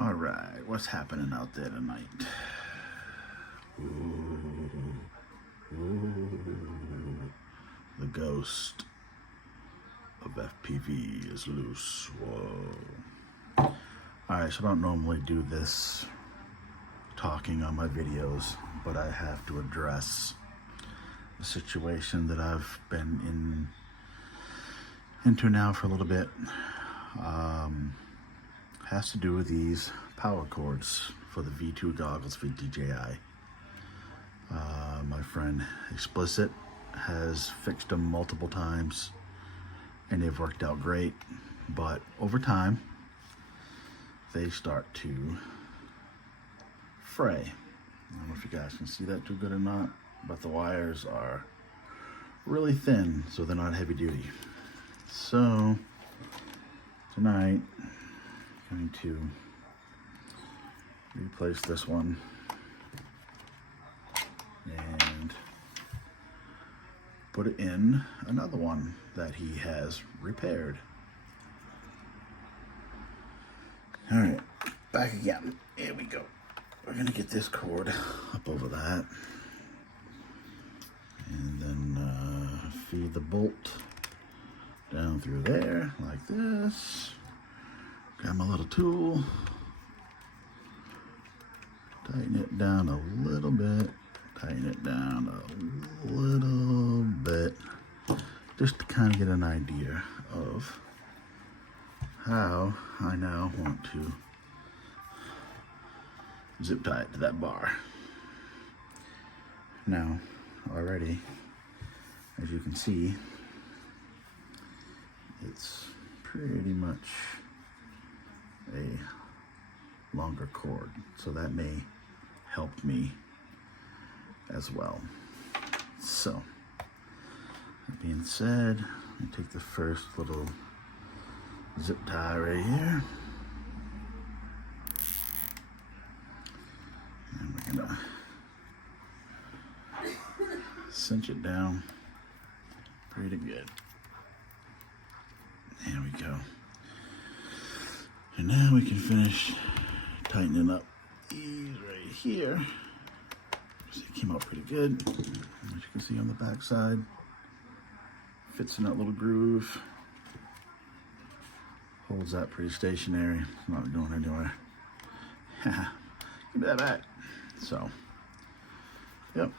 All right, what's happening out there tonight? Ooh, the ghost of FPV is loose. Whoa. All right, so I don't normally do this talking on my videos, but I have to address the situation that I've been into now for a little bit. Has to do with these power cords for the V2 goggles for DJI. My friend Explicit has fixed them multiple times and they've worked out great, but over time they start to fray. I don't know if you guys can see that too good or not, but the wires are really thin, so they're not heavy duty. So tonight I'm going to replace this one and put it in another one that he has repaired. All right, back again. Here we go. We're gonna get this cord up over that and then feed the bolt down through there like this. Grab my little tool, tighten it down a little bit, tighten it down a little bit, just to kind of get an idea of how I now want to zip tie it to that bar. Now, already, as you can see, it's pretty much a longer cord, so that may help me as well. So, that being said, I take the first little zip tie right here, and we're gonna cinch it down pretty good. There we go. And now we can finish tightening up these right here. So it came out pretty good. As you can see on the back side, fits in that little groove. Holds that pretty stationary. It's not going anywhere. Give me that back. So, yep.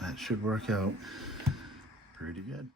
That should work out pretty good.